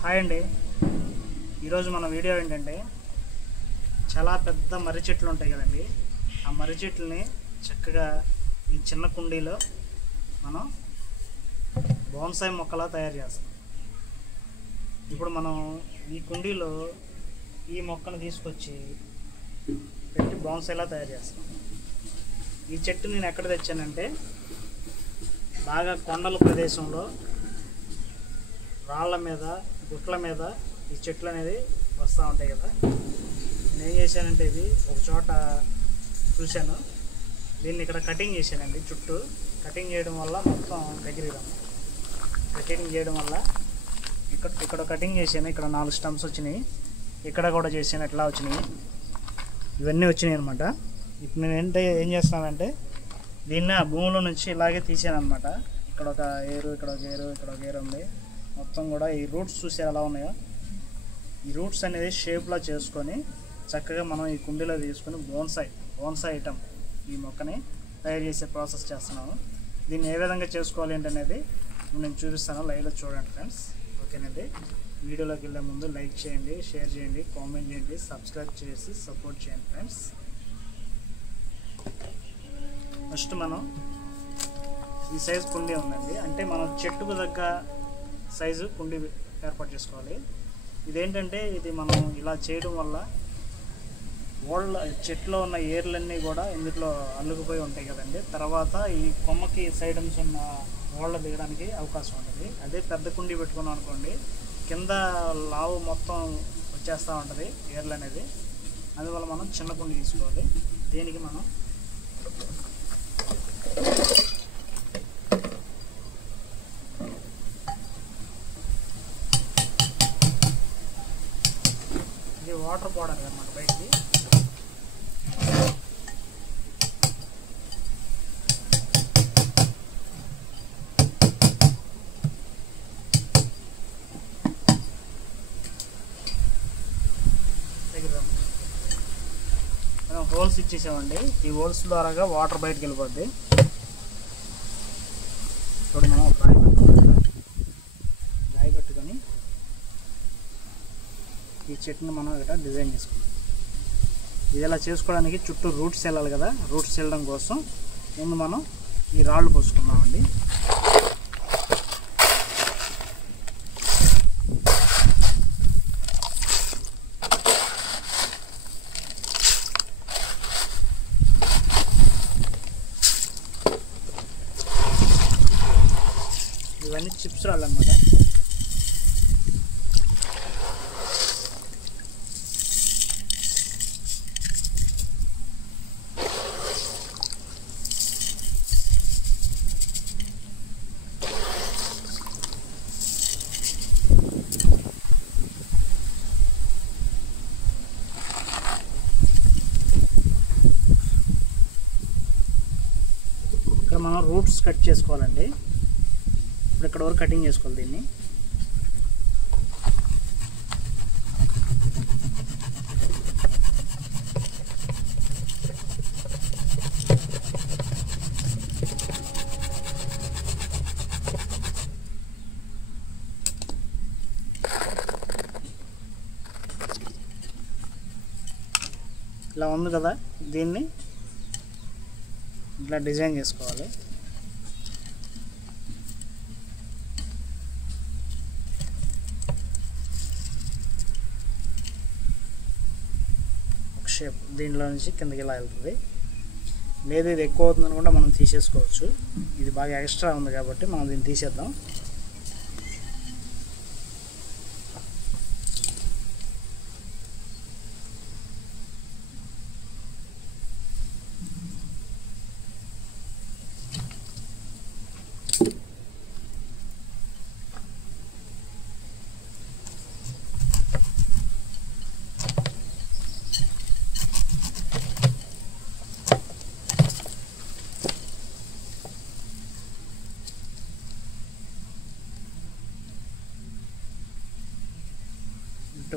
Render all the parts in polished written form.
Hi అండి. ఈరోజు మన వీడియో ఏంటంటే చాలా పెద్ద మర్రి చెట్లు ఉంటాయి కదండి. ఆ మర్రి చెట్లని చక్కగా ఈ చిన్న కుండీలో మనం బోన్సాయి మొక్కలా తయారు చేస్తాం. ఇప్పుడు మనం ఈ కుండీలో ఈ మొక్కను తీసుకొచ్చి పెట్టి బోన్సాయిలా తయారు చేస్తాం. ఈ చెట్టు నేను ఎక్కడ తెచ్చానంటే బాగా కొండల ప్రదేశంలో రాళ్ళ మీద గుట్ల మీద ఈ చెట్లు అనేది వస్తూ ఉంటాయి కదా. నేను ఏం చేశానంటే ఇది ఒక చోట చూశాను, దీన్ని ఇక్కడ కటింగ్ చేశానండి. చుట్టూ కటింగ్ చేయడం వల్ల మొత్తం దగ్గర కటింగ్ చేయడం వల్ల ఇక్కడ కటింగ్ చేశాను. ఇక్కడ 4 స్టంప్స్ వచ్చినాయి, ఇక్కడ కూడా చేశాను, ఎట్లా వచ్చినాయి, ఇవన్నీ వచ్చినాయి అనమాట. ఇప్పుడు నేను ఏం చేస్తానంటే దీన్ని ఆ భూమిలో నుంచి ఇలాగే తీసాను అనమాట. ఇక్కడ ఒక ఏరు, ఇక్కడ ఒక ఏరు, ఇక్కడ ఒక ఏరు ఉంది. మొత్తం కూడా ఈ రూట్స్ చూసి ఎలా ఉన్నాయో, ఈ రూట్స్ అనేది షేప్లో చేసుకొని చక్కగా మనం ఈ కుండీలో తీసుకొని బోన్సాయి ఐటమ్ ఈ మొక్కని తయారు చేసే ప్రాసెస్ చేస్తున్నాము. దీన్ని ఏ విధంగా చేసుకోవాలి ఏంటనేది నేను చూపిస్తాను, లైవ్లో చూడండి ఫ్రెండ్స్. ఓకేనండి. వీడియోలోకి వెళ్ళే ముందు లైక్ చేయండి, షేర్ చేయండి, కామెంట్ చేయండి, సబ్స్క్రైబ్ చేసి సపోర్ట్ చేయండి ఫ్రెండ్స్. ఫస్ట్ మనం ఈ సైజు కుండీ ఉందండి, అంటే మనం చెట్టుకు తగ్గ సైజు కుండీ ఏర్పాటు చేసుకోవాలి. ఇదేంటంటే ఇది మనం ఇలా చేయడం వల్ల చెట్లో ఉన్న ఏర్లన్నీ కూడా ఇందులో అల్లుకుపోయి ఉంటాయి కదండి. తర్వాత ఈ కొమ్మకి సైడమ్స్ ఉన్న ఓళ్ళ దిగడానికి అవకాశం ఉంటుంది. అదే పెద్ద కుండీ పెట్టుకున్నాం అనుకోండి, కింద లావు మొత్తం వచ్చేస్తూ ఉంటుంది ఏర్లు అనేది. అందువల్ల మనం చిన్న కుండీ తీసుకోవాలి. దీనికి మనం ఇది వాటర్ పోవడానికి అన్నమాట బయటికి. మనం హోల్స్ ఇచ్చేసామండి. ఈ హోల్స్ ద్వారాగా వాటర్ బయటకు వెళ్ళిపోద్ది. ఇప్పుడు మనం రాయి పెట్టుకొని ఈ చెట్టుని మనం ఇక్కడ డిజైన్ చేసుకుంటాం. ఇది ఇలా చేసుకోవడానికి చుట్టూ రూట్స్ వెళ్ళాలి కదా. రూట్స్ వెళ్ళడం కోసం ముందు మనం ఈ రాళ్ళు పోసుకున్నామండి. ఇవన్నీ చిప్స్ రాళ్ళు అన్నమాట. ఇక్కడ మనం రూట్స్ కట్ చేసుకోవాలండి. ఇప్పుడు ఇక్కడ వరకు కటింగ్ చేసుకోవాలి దీన్ని. ఇలా ఉంది కదా, దీన్ని ఇట్లా డిజైన్ చేసుకోవాలి. షేప్ దీనిలో నుంచి కిందకి ఇలా వెళ్తుంది. లేదు ఇది ఎక్కువ అవుతుందని కూడా మనం తీసేసుకోవచ్చు. ఇది బాగా ఎక్స్ట్రా ఉంది కాబట్టి మనం దీన్ని తీసేద్దాం.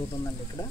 అవుతుందండి ఇక్కడ.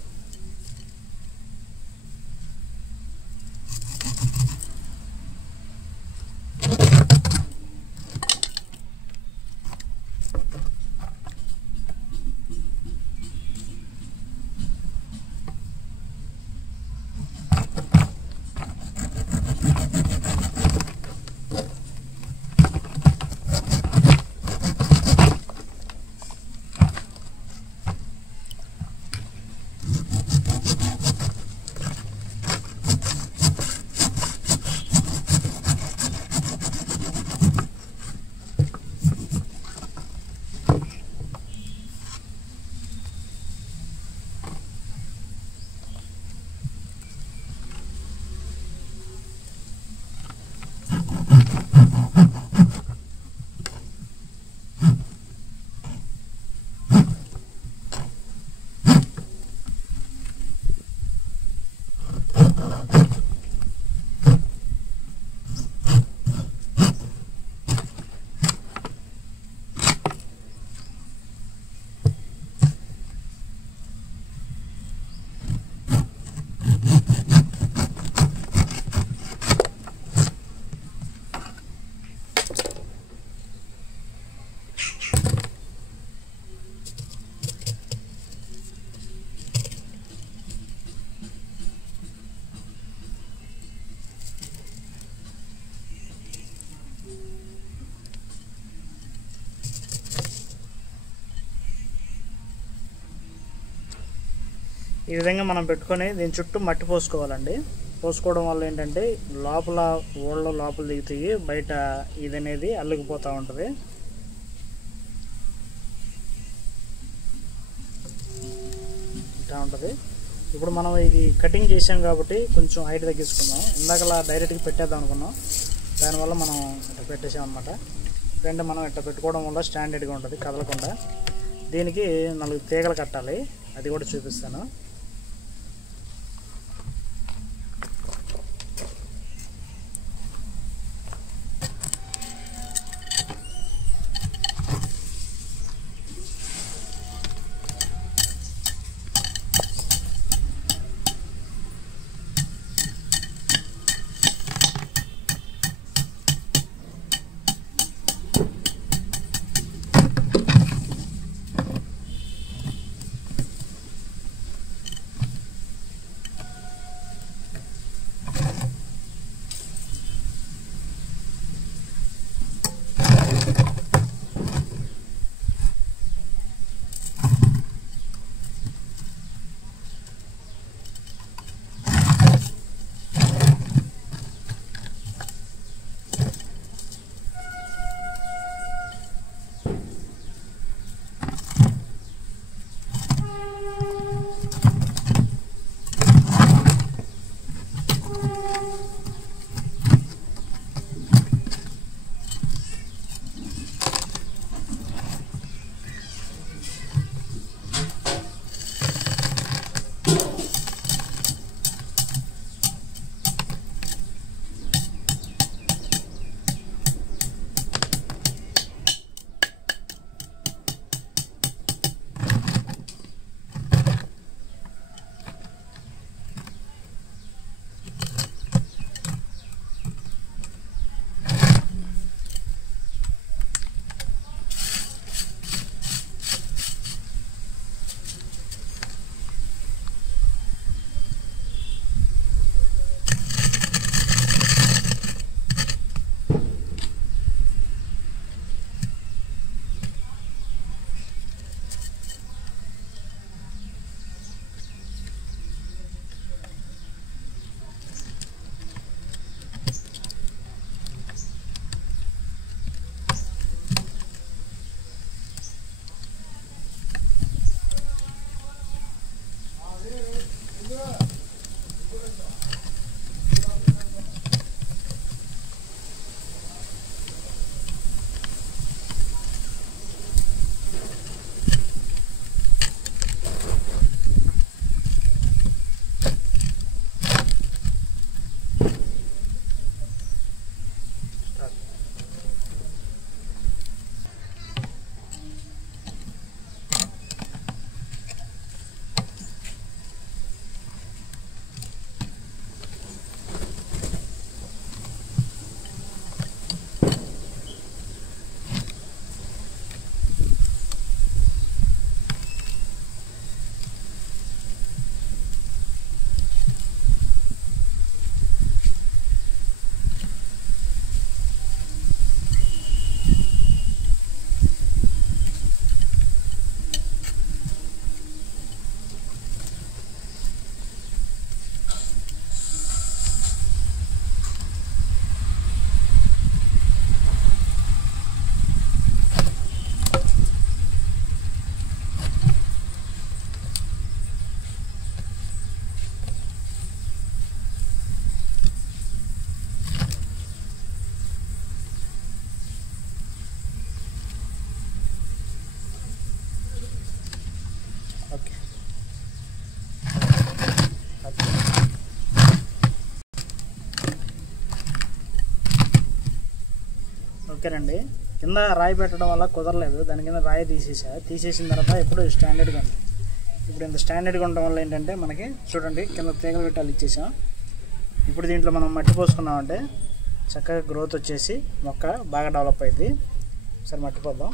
ఈ విధంగా మనం పెట్టుకొని దీని చుట్టూ మట్టి పోసుకోవాలండి. పోసుకోవడం వల్ల ఏంటంటే లోపల ఓళ్ళ లోపల దిగుతాయి, బయట ఇది అనేది అల్లుకుపోతూ ఉంటుంది. ఇట్లా ఉంటుంది. ఇప్పుడు మనం ఇది కటింగ్ చేసాం కాబట్టి కొంచెం హైట్ తగ్గించుకుందాం. ఇందాకలా డైరెక్ట్గా పెట్టేద్దాం అనుకున్నాం, దానివల్ల మనం ఇట్లా పెట్టేసాం అనమాట. ఎందుకంటే మనం ఇట్లా పెట్టుకోవడం వల్ల స్టాండర్డ్గా ఉంటుంది, కదలకుండా. దీనికి 4 తీగలు కట్టాలి, అది కూడా చూపిస్తాను. ఓకేనండి. కింద రాయి పెట్టడం వల్ల కుదరలేదు, దాని కింద రాయి తీసేసిన తర్వాత ఇప్పుడు స్టాండర్డ్గా ఉంది. ఇప్పుడు ఇంత స్టాండర్డ్గా ఉండడం వల్ల ఏంటంటే మనకి చూడండి కింద తీగలు పెట్టాలి ఇచ్చేసాం. ఇప్పుడు దీంట్లో మనం మట్టి పోసుకున్నామంటే చక్కగా గ్రోత్ వచ్చేసి మొక్క బాగా డెవలప్ అయింది. సరే మట్టి పోద్దాం.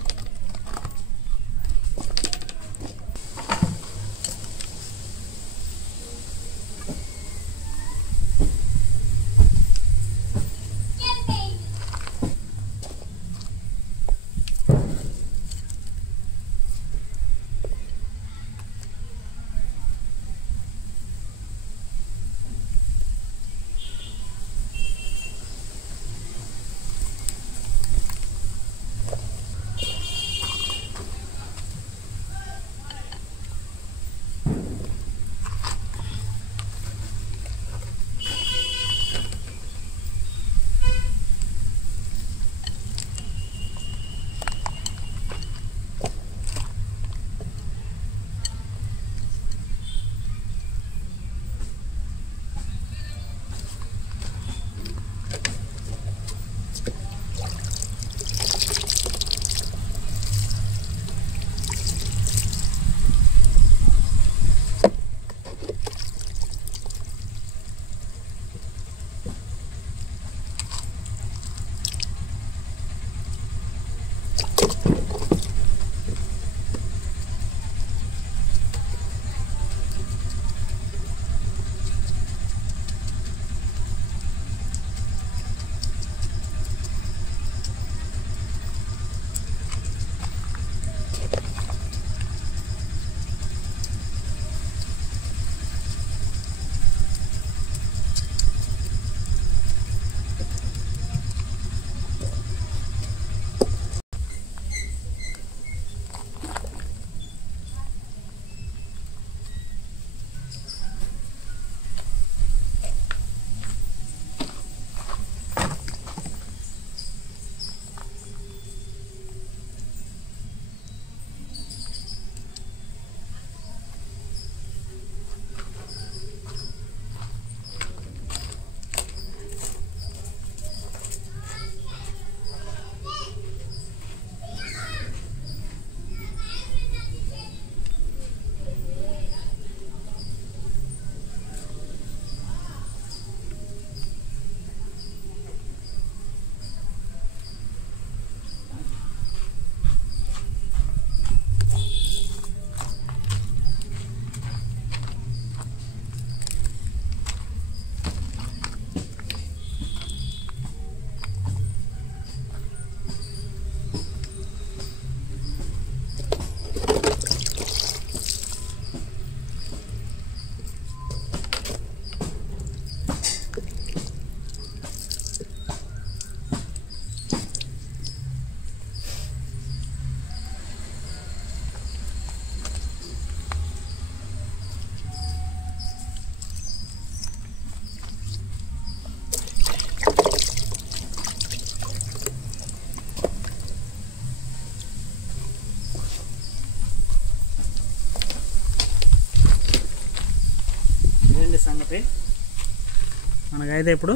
మనకైతే ఇప్పుడు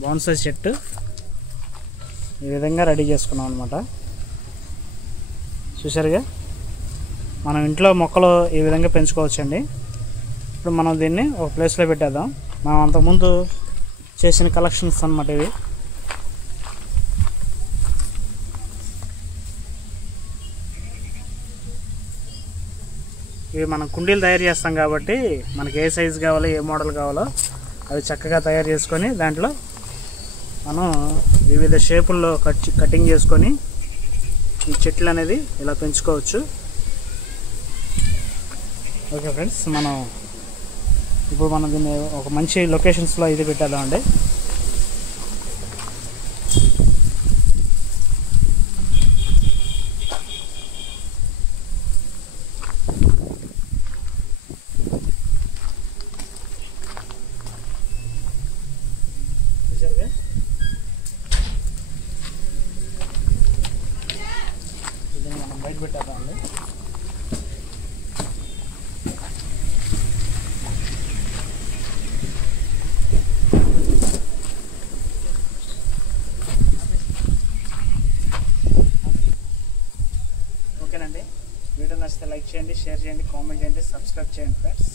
బోన్సాయ్ చెట్టు ఈ విధంగా రెడీ చేసుకున్నాం అనమాట. చూసారుగా, మనం ఇంట్లో మొక్కలు ఈ విధంగా పెంచుకోవచ్చండి. ఇప్పుడు మనం దీన్ని ఒక ప్లేస్లో పెట్టేద్దాం. మనం అంతకుముందు చేసిన కలెక్షన్స్ అన్నమాట ఇవి. ఇవి మనం కుండీలు తయారు చేస్తాం కాబట్టి మనకి ఏ సైజు కావాలో ఏ మోడల్ కావాలో అవి చక్కగా తయారు చేసుకొని దాంట్లో మనం వివిధ షేపుల్లో కటింగ్ చేసుకొని ఈ చెట్లు అనేది ఇలా పెంచుకోవచ్చు. ఓకే ఫ్రెండ్స్, ఇప్పుడు మనం దీన్ని ఒక మంచి లొకేషన్స్లో ఇది పెట్టేద్దామండి. దీన్ని మనం బయట పెట్టేద్దామండి. ఓకేనండి, వీడియో నచ్చితే లైక్ చేయండి, షేర్ చేయండి, కామెంట్ చేయండి, సబ్స్క్రైబ్ చేయండి ఫ్రెండ్స్.